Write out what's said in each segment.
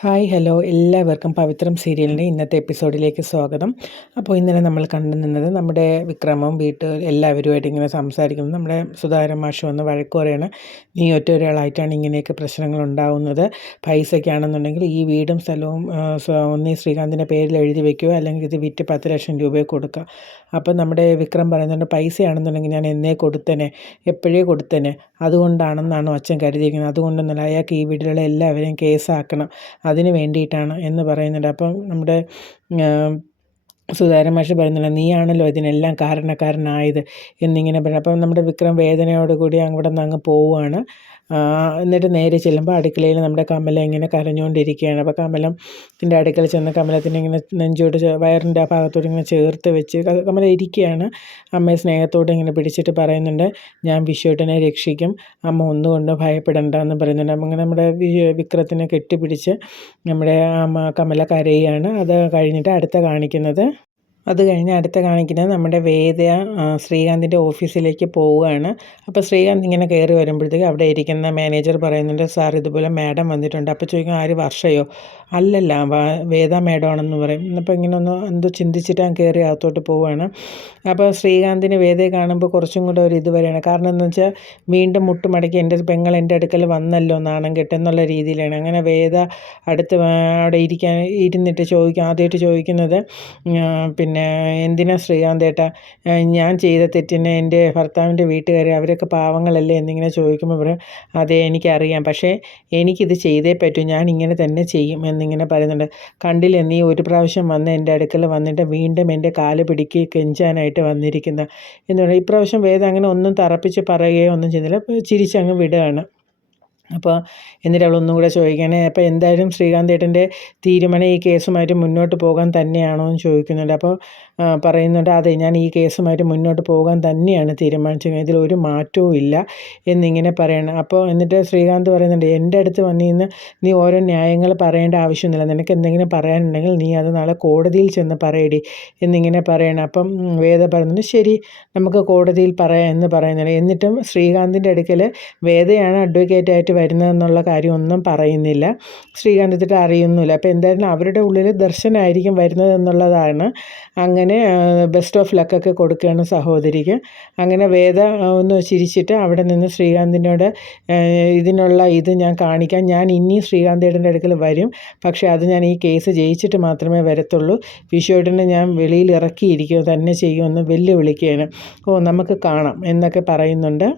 Hi hello എല്ലാവർക്കും പവിത്രം സീരിയലിൻ്റെ ഇന്നത്തെ എപ്പിസോഡിലേക്ക് സ്വാഗതം. അപ്പോൾ ഇന്നലെ നമ്മൾ കണ്ടു നിന്നത് നമ്മുടെ വിക്രമും എല്ലാവരുമായിട്ട് ഇങ്ങനെ സംസാരിക്കുന്നു. നമ്മുടെ സുധാകരൻ മാഷ് വന്ന് വഴക്ക് പറയാണ്, നീ ഒറ്റ ഒരാളായിട്ടാണ് ഇങ്ങനെയൊക്കെ പ്രശ്നങ്ങൾ ഉണ്ടാവുന്നത്. പൈസയ്ക്കാണെന്നുണ്ടെങ്കിൽ ഈ വീടും സ്ഥലവും ഒന്നീ ശ്രീകാന്തിൻ്റെ പേരിൽ എഴുതി വെക്കുക, അല്ലെങ്കിൽ ഇത് വിറ്റ് 10 ലക്ഷം രൂപയെ കൊടുക്കുക. അപ്പോൾ നമ്മുടെ വിക്രം പറയുന്നുണ്ട്, പൈസയാണെന്നുണ്ടെങ്കിൽ ഞാൻ എന്നേ കൊടുത്തേനെ, എപ്പോഴേ കൊടുത്തേനെ, അതുകൊണ്ടാണെന്നാണോ അച്ഛൻ കരുതിയിരിക്കുന്നത്? അതുകൊണ്ടൊന്നുമല്ല, അയാൾക്ക് ഈ വീട്ടിലുള്ള എല്ലാവരെയും കേസാക്കണം, അതിന് വേണ്ടിയിട്ടാണ് എന്ന് പറയുന്നുണ്ട്. അപ്പം നമ്മുടെ സുധാകരൻ മാഷ് പറയുന്നില്ല, നീയാണല്ലോ ഇതിനെല്ലാം കാരണക്കാരനായത് എന്നിങ്ങനെ പറയും. അപ്പം നമ്മുടെ വിക്രം വേദനയോടുകൂടി അവിടെ നിന്ന് അങ്ങ് പോവുകയാണ്. എന്നിട്ട് നേരെ ചെല്ലുമ്പോൾ അടുക്കളയിൽ നമ്മുടെ കമല ഇങ്ങനെ കരഞ്ഞുകൊണ്ടിരിക്കുകയാണ്. അപ്പോൾ കമലത്തിൻ്റെ അടുക്കൽ ചെന്ന് കമലത്തിൻ്റെ ഇങ്ങനെ നെഞ്ചോട് വയറിൻ്റെ ആ ഭാഗത്തോട് ഇങ്ങനെ ചേർത്ത് വെച്ച് കമല ഇരിക്കുകയാണ്. അമ്മയെ സ്നേഹത്തോടെ ഇങ്ങനെ പിടിച്ചിട്ട് പറയുന്നുണ്ട്, ഞാൻ വിശ്വേട്ടനെ രക്ഷിക്കും, അമ്മ ഒന്നുകൊണ്ട് ഭയപ്പെടണ്ട എന്ന് പറയുന്നുണ്ട്. അങ്ങനെ നമ്മുടെ വിക്രത്തിനെ കെട്ടിപ്പിടിച്ച് നമ്മുടെ കമല കരയുകയാണ്. അത് കഴിഞ്ഞിട്ട് അടുത്ത കാണിക്കുന്നത് നമ്മുടെ വേദ ശ്രീകാന്തിൻ്റെ ഓഫീസിലേക്ക് പോവുകയാണ്. അപ്പോൾ ശ്രീകാന്ത് ഇങ്ങനെ കയറി വരുമ്പോഴത്തേക്ക് അവിടെ ഇരിക്കുന്ന മാനേജർ പറയുന്നുണ്ട്, സാർ ഇതുപോലെ മാഡം വന്നിട്ടുണ്ട്. അപ്പോൾ ചോദിക്കും, ആര് വർഷയോ? അല്ലല്ല, വേദ മാഡം ആണെന്ന് പറയും. അപ്പോൾ ഇങ്ങനെ എന്തോ ചിന്തിച്ചിട്ട് ഞാൻ കയറി അകത്തോട്ട് പോവുകയാണ്. അപ്പോൾ ശ്രീകാന്തിന് വേദയെ കാണുമ്പോൾ കുറച്ചും കൂടെ ഒരു ഇത് വരെയാണ്. കാരണം എന്താണെന്ന് വെച്ചാൽ വീണ്ടും മുട്ടുമടക്കി എൻ്റെ പെങ്ങൾ എൻ്റെ അടുക്കൽ വന്നല്ലോ നാണം കെട്ടെന്നുള്ള രീതിയിലാണ്. അങ്ങനെ വേദ അവിടെ ഇരുന്നിട്ട് ആദ്യമായിട്ട് ചോദിക്കുന്നത്, പിന്നെ എന്തിനാ ശ്രീകാന്തേട്ടാ ഞാൻ ചെയ്ത തെറ്റിന് എൻ്റെ ഭർത്താവിൻ്റെ വീട്ടുകാർ അവരൊക്കെ പാവങ്ങളല്ലേ എന്നിങ്ങനെ ചോദിക്കുമ്പോൾ പറയും, അതെ എനിക്കറിയാം, പക്ഷേ എനിക്കിത് ചെയ്തേ പറ്റൂ, ഞാൻ ഇങ്ങനെ തന്നെ ചെയ്യും എന്നിങ്ങനെ പറയുന്നുണ്ട്. കണ്ടില്ലേ, നീ ഒരു പ്രാവശ്യം വന്ന് എൻ്റെ അടുക്കൽ വന്നിട്ട് വീണ്ടും എൻ്റെ കാല് പിടിക്ക് കെഞ്ചാനായിട്ട് വന്നിരിക്കുന്ന എന്ന് പറയുന്നത്. ഇപ്രാവശ്യം വേദ അങ്ങനെ ഒന്നും തറപ്പിച്ച് പറയുകയോ ഒന്നും ചെയ്യുന്നില്ല, ചിരിച്ചങ്ങ് വിടുകയാണ്. അപ്പോൾ എന്നിട്ട് അവളൊന്നും കൂടെ ചോദിക്കുകയാണ്, അപ്പോൾ എന്തായാലും ശ്രീകാന്തേട്ടൻ്റെ തീരുമാനം ഈ കേസുമായിട്ട് മുന്നോട്ട് പോകാൻ തന്നെയാണോ എന്ന് ചോദിക്കുന്നുണ്ട്. അപ്പോൾ പറയുന്നുണ്ട്, അതെ ഞാൻ ഈ കേസുമായിട്ട് മുന്നോട്ട് പോകാൻ തന്നെയാണ് തീരുമാനിച്ചത്, ഇതിലൊരു മാറ്റവും ഇല്ല എന്നിങ്ങനെ പറയണം. അപ്പോൾ എന്നിട്ട് ശ്രീകാന്ത് പറയുന്നുണ്ട്, എൻ്റെ അടുത്ത് വന്നിരുന്ന് നീ ഓരോ ന്യായങ്ങൾ പറയേണ്ട ആവശ്യമൊന്നുമില്ല, നിനക്ക് എന്തെങ്കിലും പറയാനുണ്ടെങ്കിൽ നീ അത് നാളെ കോടതിയിൽ ചെന്ന് പറയടി എന്നിങ്ങനെ പറയണം. അപ്പം വേദ പറയുന്നുണ്ട്, ശരി നമുക്ക് കോടതിയിൽ പറയാം എന്ന് പറയുന്നുണ്ട്. എന്നിട്ടും ശ്രീകാന്തിൻ്റെ അടുക്കൽ വേദയാണ് അഡ്വക്കേറ്റായിട്ട് വരുന്നതെന്നുള്ള കാര്യമൊന്നും പറയുന്നില്ല. ശ്രീകാന്ത് ഇതിട്ട് അറിയുന്നില്ല. അപ്പോൾ എന്തായാലും അവരുടെ ഉള്ളിൽ ദർശനമായിരിക്കും വരുന്നത് എന്നുള്ളതാണ്. അങ്ങനെ ബെസ്റ്റ് ഓഫ് ലക്കൊക്കെ കൊടുക്കുകയാണ് സഹോദരിക്ക്. അങ്ങനെ വേദ ഒന്ന് ചിരിച്ചിട്ട് അവിടെ നിന്ന് ശ്രീകാന്തിനോട്, ഇതിനുള്ള ഇത് ഞാൻ കാണിക്കാം, ഞാൻ ഇനി ശ്രീകാന്തേട്ടൻ്റെ അടുക്കൽ വരും, പക്ഷേ അത് ഞാൻ ഈ കേസ് ജയിച്ചിട്ട് മാത്രമേ വരത്തുള്ളൂ, വിശ്വേട്ടനെ ഞാൻ വെളിയിൽ ഇറക്കിയിരിക്കുക തന്നെ ചെയ്യുമെന്ന് വെല്ലുവിളിക്കുകയാണ്. നമുക്ക് കാണാം എന്നൊക്കെ പറയുന്നുണ്ട്.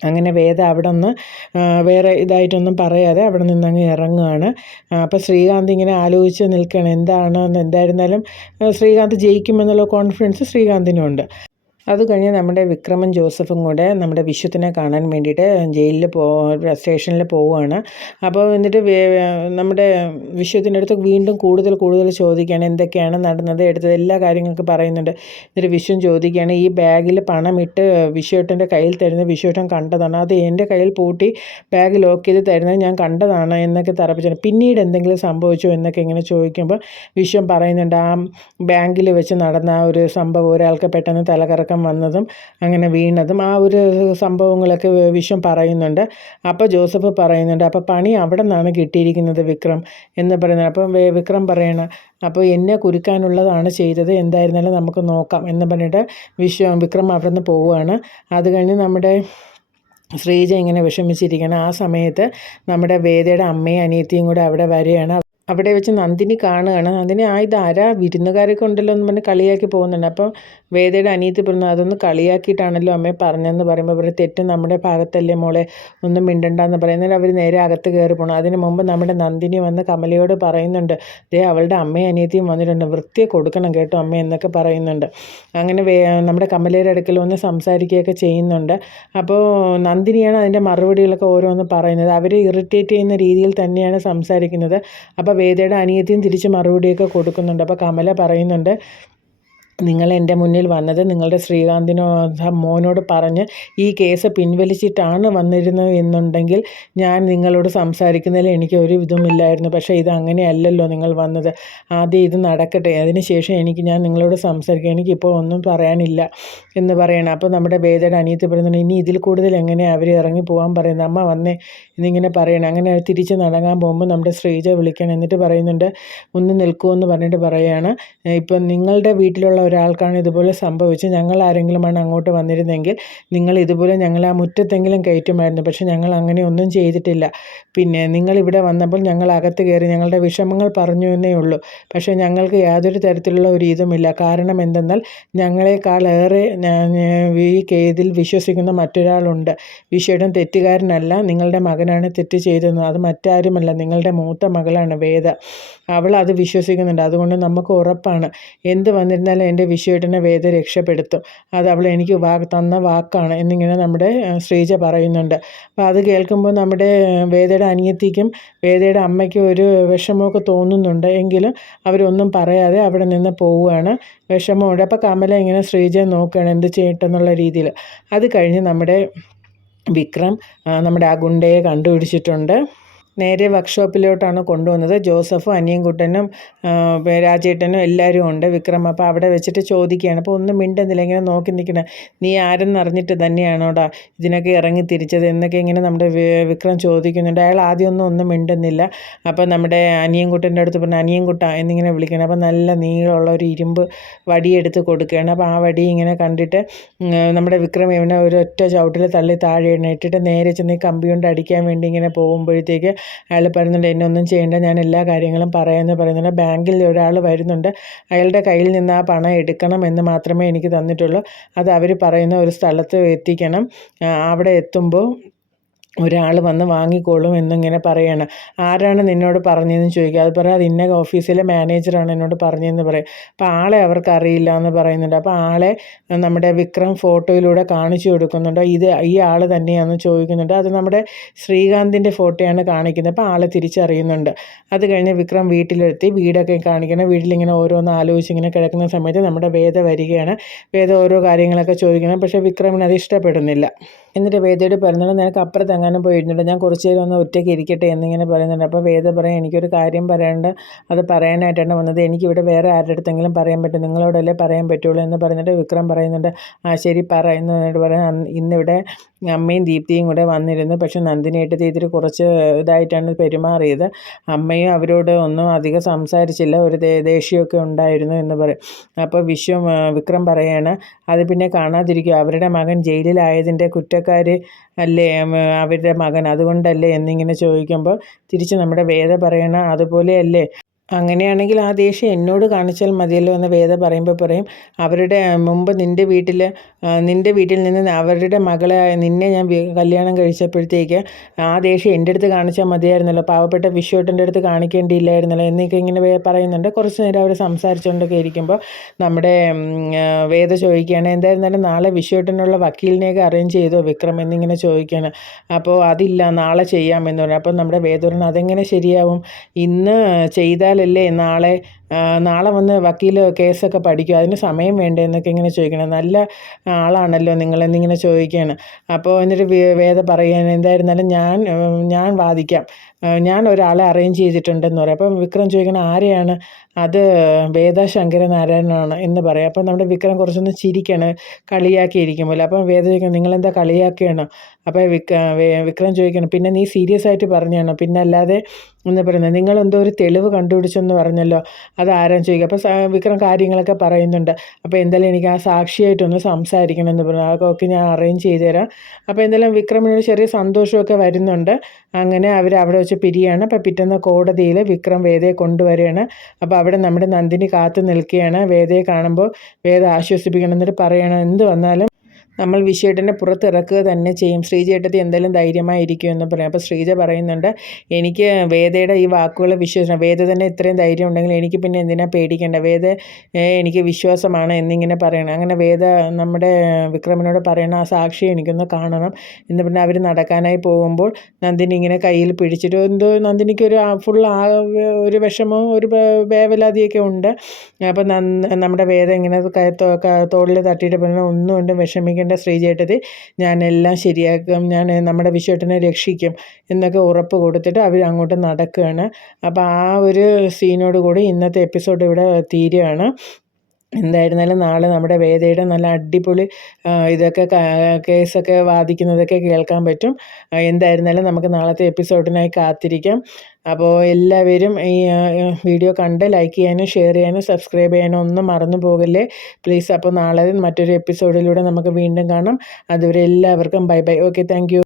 അങ്ങനെ വേദ അവിടെ നിന്ന് വേറെ ഇതായിട്ടൊന്നും പറയാതെ അവിടെ നിന്ന് അങ്ങ് ഇറങ്ങുകയാണ്. അപ്പോൾ ശ്രീകാന്ത് ഇങ്ങനെ ആലോചിച്ച് നിൽക്കുകയാണ് എന്തായിരുന്നാലും ശ്രീകാന്ത് ജയിക്കുമെന്നുള്ള കോൺഫിഡൻസ് ശ്രീകാന്തിനുണ്ട്. അത് കഴിഞ്ഞ് നമ്മുടെ വിക്രമൻ ജോസഫും കൂടെ നമ്മുടെ വിശ്വത്തിനെ കാണാൻ വേണ്ടിയിട്ട് സ്റ്റേഷനിൽ പോവുകയാണ്. അപ്പോൾ എന്നിട്ട് നമ്മുടെ വിശ്വത്തിൻ്റെ അടുത്ത് വീണ്ടും കൂടുതൽ ചോദിക്കുകയാണ്, എന്തൊക്കെയാണ് നടന്നത്, എടുത്തത് എല്ലാ കാര്യങ്ങളൊക്കെ പറയുന്നുണ്ട്. എന്നിട്ട് വിശ്വം ചോദിക്കുകയാണ്, ഈ ബാഗിൽ പണമിട്ട് വിശ്വേട്ടൻ്റെ കയ്യിൽ തരുന്നത് വിശ്വേട്ടൻ കണ്ടതാണ്, അത് എൻ്റെ കയ്യിൽ പൂട്ടി ബാഗ് ലോക്ക് ചെയ്ത് തരുന്നത് ഞാൻ കണ്ടതാണ് എന്നൊക്കെ തറപ്പിച്ചാണ്, പിന്നീട് എന്തെങ്കിലും സംഭവിച്ചോ എന്നൊക്കെ ഇങ്ങനെ ചോദിക്കുമ്പോൾ വിശ്വം പറയുന്നുണ്ട്, ആ ബാങ്കിൽ വെച്ച് നടന്ന ആ ഒരു സംഭവം, ഒരാൾക്ക് പെട്ടെന്ന് തലകറക്കം വന്നതും അങ്ങനെ വീണതും ആ ഒരു സംഭവങ്ങളൊക്കെ വിശ്വം പറയുന്നുണ്ട്. അപ്പോൾ ജോസഫ് പറയുന്നുണ്ട്, അപ്പോൾ പണി അവിടെ നിന്നാണ് കിട്ടിയിരിക്കുന്നത് വിക്രം എന്ന് പറയുന്നത്. അപ്പം വിക്രം പറയണം, അപ്പോൾ എന്നെ കുരുക്കാനുള്ളതാണ് ചെയ്തത്, എന്തായിരുന്നാലും നമുക്ക് നോക്കാം എന്ന് പറഞ്ഞിട്ട് വിക്രം അവിടെ നിന്ന് പോവുകയാണ്. അത് കഴിഞ്ഞ് നമ്മുടെ ശ്രീജ ഇങ്ങനെ വിഷമിച്ചിരിക്കണം. ആ സമയത്ത് നമ്മുടെ വേദയുടെ അമ്മയും അനിയത്തിയും കൂടെ അവിടെ വരികയാണ്. അവിടെ വെച്ച് നന്ദിനി കാണുകയാണ്. നന്ദിനി ഇതാരാ വിരുന്നുകാരൊക്കെ ഉണ്ടല്ലോ എന്ന് പറഞ്ഞ് കളിയാക്കി പോകുന്നുണ്ട്. അപ്പോൾ വേദയുടെ അനിയത്തി പറഞ്ഞു, അതൊന്ന് കളിയാക്കിയിട്ടാണല്ലോ അമ്മയെ പറഞ്ഞതെന്ന് പറയുമ്പോൾ അവർ തെറ്റ് നമ്മുടെ ഭാഗത്തല്ലേ മോളെ, ഒന്നും മിണ്ടണ്ടെന്ന് പറയുന്നതിൽ അവർ നേരെ അകത്ത് കയറി പോകണം. അതിന് മുമ്പ് നമ്മുടെ നന്ദിനി വന്ന് കമലയോട് പറയുന്നുണ്ട്, അവളുടെ അമ്മയും അനിയത്തിയും വന്നിട്ടുണ്ട്, വൃത്തിയെ കൊടുക്കണം കേട്ടോ അമ്മ എന്നൊക്കെ പറയുന്നുണ്ട്. അങ്ങനെ നമ്മുടെ കമലയുടെ അടുക്കൽ വന്ന് സംസാരിക്കുകയൊക്കെ ചെയ്യുന്നുണ്ട്. അപ്പോൾ നന്ദിനിയാണ് അതിൻ്റെ മറുപടികളൊക്കെ ഓരോന്ന് പറയുന്നത്. അവരെ ഇറിറ്റേറ്റ് ചെയ്യുന്ന രീതിയിൽ തന്നെയാണ് സംസാരിക്കുന്നത്. അപ്പോൾ വേദയുടെ അനിയത്തിയും തിരിച്ച് മറുപടിയൊക്കെ കൊടുക്കുന്നുണ്ട്. അപ്പോൾ കമല പറയുന്നുണ്ട്, നിങ്ങൾ എൻ്റെ മുന്നിൽ വന്നത് നിങ്ങളുടെ മോനോട് പറഞ്ഞ് ഈ കേസ് പിൻവലിച്ചിട്ടാണ് വന്നിരുന്നത് എന്നുണ്ടെങ്കിൽ ഞാൻ നിങ്ങളോട് സംസാരിക്കുന്നതിൽ എനിക്ക് ഒരു ഇതുമില്ലായിരുന്നു. പക്ഷേ ഇത് അങ്ങനെയല്ലല്ലോ നിങ്ങൾ വന്നത്. ആദ്യം ഇത് നടക്കട്ടെ, അതിനുശേഷം ഞാൻ നിങ്ങളോട് സംസാരിക്കാം, എനിക്കിപ്പോൾ ഒന്നും പറയാനില്ല എന്ന് പറയണം. അപ്പോൾ നമ്മുടെ വേദയുടെ അനിയത്തി പറയുന്നുണ്ട്, ഇനി ഇതിൽ കൂടുതൽ എങ്ങനെയാണ് അവർ ഇറങ്ങി പോകാൻ പറയുന്നത്, അമ്മ വന്നേ എന്നിങ്ങനെ പറയണം. അങ്ങനെ തിരിച്ച് നടങ്ങാൻ പോകുമ്പോൾ നമ്മുടെ ശ്രീജ വിളിക്കണം. എന്നിട്ട് പറയുന്നുണ്ട്, ഒന്ന് നിൽക്കുമെന്ന് പറഞ്ഞിട്ട് പറയുകയാണ്, ഇപ്പം നിങ്ങളുടെ വീട്ടിലുള്ള ഒരാൾക്കാണ് ഇതുപോലെ സംഭവിച്ചത്, ഞങ്ങൾ ആരെങ്കിലുമാണ് അങ്ങോട്ട് വന്നിരുന്നെങ്കിൽ നിങ്ങൾ ഇതുപോലെ ഞങ്ങൾ ആ മുറ്റത്തെങ്കിലും കയറ്റുമായിരുന്നു. പക്ഷെ ഞങ്ങൾ അങ്ങനെ ഒന്നും ചെയ്തിട്ടില്ല. പിന്നെ നിങ്ങളിവിടെ വന്നപ്പോൾ ഞങ്ങൾ അകത്ത് കയറി ഞങ്ങളുടെ വിഷമങ്ങൾ പറഞ്ഞു എന്നേ ഉള്ളൂ. പക്ഷേ ഞങ്ങൾക്ക് യാതൊരു തരത്തിലുള്ള ഒരു ഇതുമില്ല. കാരണം എന്തെന്നാൽ ഞങ്ങളെക്കാളേറെ ഈ ഇതിൽ വിശ്വസിക്കുന്ന മറ്റൊരാളുണ്ട്. വിശ്വയുടെ തെറ്റുകാരനല്ല, നിങ്ങളുടെ മകനാണ് തെറ്റ് ചെയ്തത്. അത് മറ്റാരുമല്ല, നിങ്ങളുടെ മൂത്ത മകളാണ് വേദ. അവൾ അത് വിശ്വസിക്കുന്നുണ്ട്. അതുകൊണ്ട് നമുക്ക് ഉറപ്പാണ് എന്ത് വന്നിരുന്നാലും എൻ്റെ വിശ്വേട്ടനെ വേദ രക്ഷപ്പെടുത്തും. അത് അവൾ എനിക്ക് തന്ന വാക്കാണ് എന്നിങ്ങനെ നമ്മുടെ ശ്രീജ പറയുന്നുണ്ട്. അപ്പോൾ അത് കേൾക്കുമ്പോൾ നമ്മുടെ വേദയുടെ അനിയത്തിക്കും വേദയുടെ അമ്മയ്ക്കും ഒരു വിഷമമൊക്കെ തോന്നുന്നുണ്ട്. എങ്കിലും അവരൊന്നും പറയാതെ അവിടെ നിന്ന് പോവുകയാണ്. വിഷമമുണ്ട്. അപ്പോൾ കമല ഇങ്ങനെ ശ്രീജയെ നോക്കുകയാണ് എന്ത് ചെയ്യട്ടെന്നുള്ള രീതിയിൽ. അത് കഴിഞ്ഞ് നമ്മുടെ വിക്രം നമ്മുടെ ആ ഗുണ്ടയെ കണ്ടുപിടിച്ചിട്ടുണ്ട്. നേരെ വർക്ക്ഷോപ്പിലോട്ടാണ് കൊണ്ടുവന്നത്. ജോസഫും അനിയൻകുട്ടനും രാജേട്ടനും എല്ലാവരും ഉണ്ട്. വിക്രം അപ്പോൾ അവിടെ വെച്ചിട്ട് ചോദിക്കുകയാണ്. അപ്പോൾ ഒന്നും മിണ്ടുന്നില്ല, ഇങ്ങനെ നോക്കി നിൽക്കണം. നീ ആരെന്നറിഞ്ഞിട്ട് തന്നെയാണോടാ ഇതിനൊക്കെ ഇറങ്ങി തിരിച്ചത് എന്നൊക്കെ ഇങ്ങനെ നമ്മുടെ വിക്രം ചോദിക്കുന്നുണ്ട്. അയാൾ ഒന്നും മിണ്ടുന്നില്ല. അപ്പോൾ നമ്മുടെ അനിയൻകുട്ടൻ്റെ അടുത്ത് പറഞ്ഞു, അനിയൻകുട്ട എന്നിങ്ങനെ വിളിക്കണം. അപ്പോൾ നല്ല നീളമുള്ള ഒരു ഇരുമ്പ് വടിയെടുത്ത് കൊടുക്കുകയാണ്. അപ്പോൾ ആ വടി ഇങ്ങനെ കണ്ടിട്ട് നമ്മുടെ വിക്രം ഇവനെ ഒരു ഒറ്റ ചവിട്ടിൽ തള്ളി താഴെ ഇട്ടിട്ട് നേരെ ചെന്ന് ഈ കമ്പി കൊണ്ട് അടിക്കാൻ വേണ്ടി ഇങ്ങനെ പോകുമ്പോഴത്തേക്ക് അയാൾ പറയുന്നുണ്ട്, എന്നെ ഒന്നും ചെയ്യേണ്ട, ഞാൻ എല്ലാ കാര്യങ്ങളും പറയാമെന്ന് പറയുന്നുണ്ട്. ബാങ്കിൽ ഒരാൾ വരുന്നുണ്ട്, അയാളുടെ കയ്യിൽ നിന്ന് ആ പണം എടുക്കണം എന്ന് മാത്രമേ എനിക്ക് തന്നിട്ടുള്ളൂ. അത് അവർ പറയുന്ന ഒരു സ്ഥലത്ത് എത്തിക്കണം. അവിടെ എത്തുമ്പോൾ ഒരാൾ വന്ന് വാങ്ങിക്കോളും എന്നിങ്ങനെ പറയണം. ആരാണ് നിന്നോട് പറഞ്ഞതെന്ന് ചോദിക്കുക. അത് പറയാം, അത് ഇന്ന ഓഫീസിലെ മാനേജറാണ് എന്നോട് പറഞ്ഞതെന്ന് പറയും. അപ്പോൾ ആളെ അവർക്ക് അറിയില്ല എന്ന് പറയുന്നുണ്ട്. അപ്പോൾ ആളെ നമ്മുടെ വിക്രം ഫോട്ടോയിലൂടെ കാണിച്ചു കൊടുക്കുന്നുണ്ട്. ഈ ആൾ തന്നെയാണെന്ന് ചോദിക്കുന്നുണ്ട്. അത് നമ്മുടെ ശ്രീകാന്തിൻ്റെ ഫോട്ടോയാണ് കാണിക്കുന്നത്. അപ്പോൾ ആളെ തിരിച്ചറിയുന്നുണ്ട്. അത് കഴിഞ്ഞ് വിക്രം വീട്ടിലെത്തി വീടൊക്കെ കാണിക്കണം. വീട്ടിലിങ്ങനെ ഓരോന്ന് ആലോചിച്ച് ഇങ്ങനെ കിടക്കുന്ന സമയത്ത് നമ്മുടെ വേദ വരികയാണ്. വേദ ഓരോ കാര്യങ്ങളൊക്കെ ചോദിക്കണം. പക്ഷേ വിക്രമിന് അത് ഇഷ്ടപ്പെടുന്നില്ല. എന്നിട്ട് വേദയോട് പറയുന്നുണ്ട്, നിനക്ക് അപ്പുറത്ത് എങ്ങാനും പോയിരുന്നുണ്ട്, ഞാൻ കുറച്ച് നേരം ഒന്ന് ഒറ്റയ്ക്ക് ഇരിക്കട്ടെ എന്നിങ്ങനെ പറയുന്നുണ്ട്. അപ്പോൾ വേദ പറയും, എനിക്കൊരു കാര്യം പറയാനുണ്ട്, അത് പറയാനായിട്ടാണ് വന്നത്. എനിക്കിവിടെ വേറെ ആരുടെ അടുത്തെങ്കിലും പറയാൻ പറ്റും, നിങ്ങളോടല്ലേ പറയാൻ പറ്റുള്ളൂ എന്ന് പറഞ്ഞിട്ട് വിക്രം പറയുന്നുണ്ട്. ആ ശരി പറ എന്ന് പറഞ്ഞിട്ട് പറയാം, ഇന്നിവിടെ അമ്മയും ദീപ്തിയും കൂടെ വന്നിരുന്നു. പക്ഷെ നന്ദിനിയായിട്ട് ഇതിൽ കുറച്ച് ഇതായിട്ടാണ് പെരുമാറിയത്. അമ്മയും അവരോട് ഒന്നും അധികം സംസാരിച്ചില്ല, ഒരു ദേഷ്യമൊക്കെ ഉണ്ടായിരുന്നു എന്ന് പറയും. അപ്പോൾ വിക്രം പറയാണ്, അത് പിന്നെ കാണാതിരിക്കും, അവരുടെ മകൻ ജയിലിലായതിൻ്റെ കുറ്റക്കാർ അല്ലേ അവരുടെ മകൻ, അതുകൊണ്ടല്ലേ എന്നിങ്ങനെ ചോദിക്കുമ്പോൾ തിരിച്ച് നമ്മുടെ വേദ പറയണ അതുപോലെയല്ലേ, അങ്ങനെയാണെങ്കിൽ ആ ദേഷ്യം എന്നോട് കാണിച്ചാൽ മതിയല്ലോ എന്ന് വേദ പറയുമ്പോൾ പറയും, അവരുടെ മുമ്പ് നിൻ്റെ വീട്ടിൽ നിന്ന് അവരുടെ മകളെ നിന്നെ ഞാൻ കല്യാണം കഴിച്ചപ്പോഴത്തേക്ക് ആ ദേഷ്യം എൻ്റെ അടുത്ത് കാണിച്ചാൽ മതിയായിരുന്നല്ലോ, പാവപ്പെട്ട വിശ്വേട്ടൻ്റെ അടുത്ത് കാണിക്കേണ്ടിയില്ലായിരുന്നല്ലോ എന്നൊക്കെ ഇങ്ങനെ പറയുന്നുണ്ട്. കുറച്ച് നേരം അവർ സംസാരിച്ചുകൊണ്ടൊക്കെ ഇരിക്കുമ്പോൾ നമ്മുടെ വേദ ചോദിക്കുകയാണ്, എന്തായിരുന്നാലും നാളെ വിശ്വേട്ടനുള്ള വക്കീലിനെയൊക്കെ അറേഞ്ച് ചെയ്തോ വിക്രം എന്നിങ്ങനെ ചോദിക്കുകയാണ്. അപ്പോൾ അതില്ല, നാളെ ചെയ്യാമെന്ന് പറഞ്ഞു. അപ്പോൾ നമ്മുടെ വേദ പറഞ്ഞു, അതെങ്ങനെ ശരിയാവും, ഇന്ന് ചെയ്താൽ ല്ലേ നാളെ വന്ന് വക്കീൽ കേസൊക്കെ പഠിക്കും, അതിന് സമയം വേണ്ടേ എന്നൊക്കെ ഇങ്ങനെ ചോദിക്കണം. നല്ല ആളാണല്ലോ നിങ്ങളെന്നിങ്ങനെ ചോദിക്കുകയാണ്. അപ്പോൾ എന്നിട്ട് വേദ പറയുകയാണ്, എന്തായിരുന്നാലും ഞാൻ വാദിക്കാം, ഞാൻ ഒരാളെ അറേഞ്ച് ചെയ്തിട്ടുണ്ടെന്ന് പറയും. അപ്പം വിക്രം ചോദിക്കണം, ആരെയാണ്? അത് വേദ ശങ്കരനാരായണനാണ് എന്ന് പറയാം. അപ്പം നമ്മുടെ വിക്രം കുറച്ചൊന്ന് ചിരിക്കാണ്, കളിയാക്കിയിരിക്കുമ്പോൾ. അപ്പം വേദ ചോദിക്കണം, നിങ്ങളെന്താ കളിയാക്കുകയാണോ? അപ്പോൾ വിക്രം ചോദിക്കണം, പിന്നെ നീ സീരിയസ് ആയിട്ട് പറഞ്ഞാണോ? പിന്നെ അല്ലാതെ എന്ന് പറയുന്നത്, നിങ്ങളെന്തോ ഒരു തെളിവ് കണ്ടുപിടിച്ചെന്ന് പറഞ്ഞല്ലോ, അത് ആരാന്ന് ചോദിക്കുക. അപ്പോൾ വിക്രം കാര്യങ്ങളൊക്കെ പറയുന്നുണ്ട്. അപ്പോൾ എന്തായാലും എനിക്ക് ആ സാക്ഷിയായിട്ടൊന്ന് സംസാരിക്കണം എന്ന് പറഞ്ഞു. അതൊക്കെ ഞാൻ അറേഞ്ച് ചെയ്ത് തരാം. അപ്പോൾ എന്തായാലും വിക്രമിനൊരു ചെറിയ സന്തോഷമൊക്കെ വരുന്നുണ്ട്. അങ്ങനെ അവർ അവിടെ വെച്ച് പിരിയാണ്. അപ്പോൾ പിറ്റേന്ന് കോടതിയിൽ വിക്രം വേദയെ കൊണ്ടുവരികയാണ്. അപ്പോൾ അവിടെ നമ്മുടെ നന്ദിനി കാത്തു നിൽക്കുകയാണ്. വേദയെ കാണുമ്പോൾ വേദ ആശ്വസിപ്പിക്കണം, എന്നിട്ട് പറയണം, എന്ത് വന്നാലും നമ്മൾ വിശ്വേട്ടനെ പുറത്തിറക്കുക തന്നെ ചെയ്യും. ശ്രീജേട്ടത്തി എന്തായാലും ധൈര്യമായിരിക്കും എന്ന് പറയും. അപ്പോൾ ശ്രീജ പറയുന്നുണ്ട്, എനിക്ക് വേദയുടെ ഈ വാക്കുകൾ വിശ്വസിക്കണം. വേദ തന്നെ ഇത്രയും ധൈര്യം ഉണ്ടെങ്കിൽ എനിക്ക് പിന്നെ എന്തിനാ പേടിക്കേണ്ട, വേദ എനിക്ക് വിശ്വാസമാണ് എന്നിങ്ങനെ പറയണം. അങ്ങനെ വേദ നമ്മുടെ വിക്രമിനോട് പറയണം, ആ സാക്ഷിയെ എനിക്കൊന്ന് കാണണം എന്ന് പറഞ്ഞാൽ അവർ നടക്കാനായി പോകുമ്പോൾ നന്ദിനി ഇങ്ങനെ കയ്യിൽ പിടിച്ചിട്ട് എന്തോ നന്ദിനിക്ക് ഒരു ഫുൾ ഒരു വിഷമവും ഒരു വേവലാതിയൊക്കെ ഉണ്ട്. അപ്പം നമ്മുടെ വേദ ഇങ്ങനെ തോളിൽ തട്ടിയിട്ട് പറഞ്ഞാൽ ഒന്നും കൊണ്ടും വിഷമിക്കേണ്ട ശ്രീജേട്ടത്തി, ഞാനെല്ലാം ശരിയാക്കും, ഞാൻ നമ്മുടെ വിശ്വേട്ടനെ രക്ഷിക്കും എന്നൊക്കെ ഉറപ്പ് കൊടുത്തിട്ട് അവർ അങ്ങോട്ട് നടക്കുകയാണ്. അപ്പോൾ ആ ഒരു സീനോട് കൂടി ഇന്നത്തെ എപ്പിസോഡ് ഇവിടെ തീരുകയാണ്. എന്തായിരുന്നാലും നാളെ നമ്മുടെ വേദയുടെ നല്ല അടിപൊളി ഇതൊക്കെ കേസൊക്കെ വാദിക്കുന്നതൊക്കെ കേൾക്കാൻ പറ്റും. എന്തായിരുന്നാലും നമുക്ക് നാളത്തെ എപ്പിസോഡിനായി കാത്തിരിക്കാം. അപ്പോൾ എല്ലാവരും ഈ വീഡിയോ കണ്ട് ലൈക്ക് ചെയ്യാനും ഷെയർ ചെയ്യാനും സബ്സ്ക്രൈബ് ചെയ്യാനും ഒന്നും മറന്നു പോകല്ലേ പ്ലീസ്. അപ്പോൾ നാളെ മറ്റൊരു എപ്പിസോഡിലൂടെ നമുക്ക് വീണ്ടും കാണാം. അതുവരെ എല്ലാവർക്കും bye bye. Okay, thank you.